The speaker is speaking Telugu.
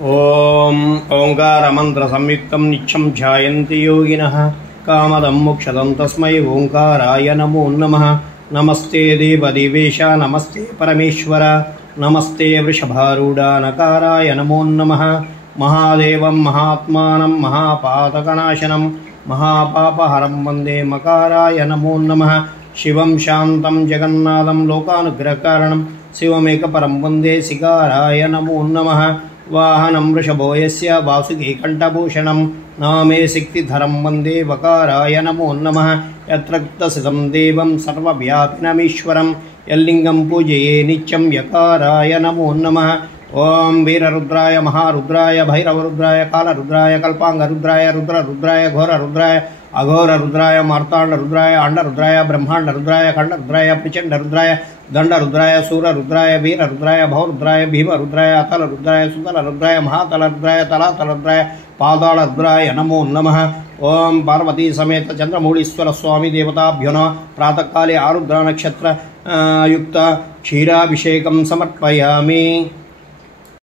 ఓం ఓంకారమంత్ర సంయుక్తం నిత్యం ధ్యాయంతి యోగినః కామదం మోక్షదం తస్మై ఓంకారాయ నమో నమః. నమస్తే దేవదేవేశ నమస్తే పరమేశ్వర నమస్తే వృషభారూఢ నకారాయ నమో నమః. మహాదేవం మహాత్మానం మహాపాతకనాశనం మహాపాపహరం వందే మకారాయ నమో నమః. శివం శాంతం జగన్నాథం లోకానుగ్రహకారణం శివమేకపరం వందే సికారాయ నమో నమః. వాహనం వృషభో యస్య వాసుకి కంఠభూషణం నామే శక్తిధరం వందే వకారాయ నమో నమః. యత్ర గుప్తసితం దేవం సర్వవ్యాపినమీశ్వరం యల్లింగం పూజయే నిత్యం యకారాయ నమో నమః. ఓం వీరరుద్రాయ మహారుద్రాయ భైరవరుద్రాయ కాలరుద్రాయ కల్పాంగరుద్రాయ రుద్రరుద్రాయ ఘోరరుద్రాయ అఘోరరుద్రాయ మార్తాండరుద్రాయ అండరుద్రాయ బ్రహ్మాండరుద్రాయ ఖండరుద్రాయ ప్రచండరుద్రాయ దండరుద్రాయ శూరరుద్రాయ వీరరుద్రాయ భౌరుద్రాయ భీమరుద్రాయ అతలరుద్రాయ సుతలరుద్రాయ మహాతలరుద్రాయ తలాతలరుద్రాయ పాదాళరుద్రాయ నమో నమః. ఓం పార్వతీ సమేత చంద్రమౌళీశ్వర స్వామి దేవతాభ్యో నమః. ప్రాతకాలే ఆరుద్ర నక్షత్ర యుక్త క్షీరాభిషేకం సమర్పయామి.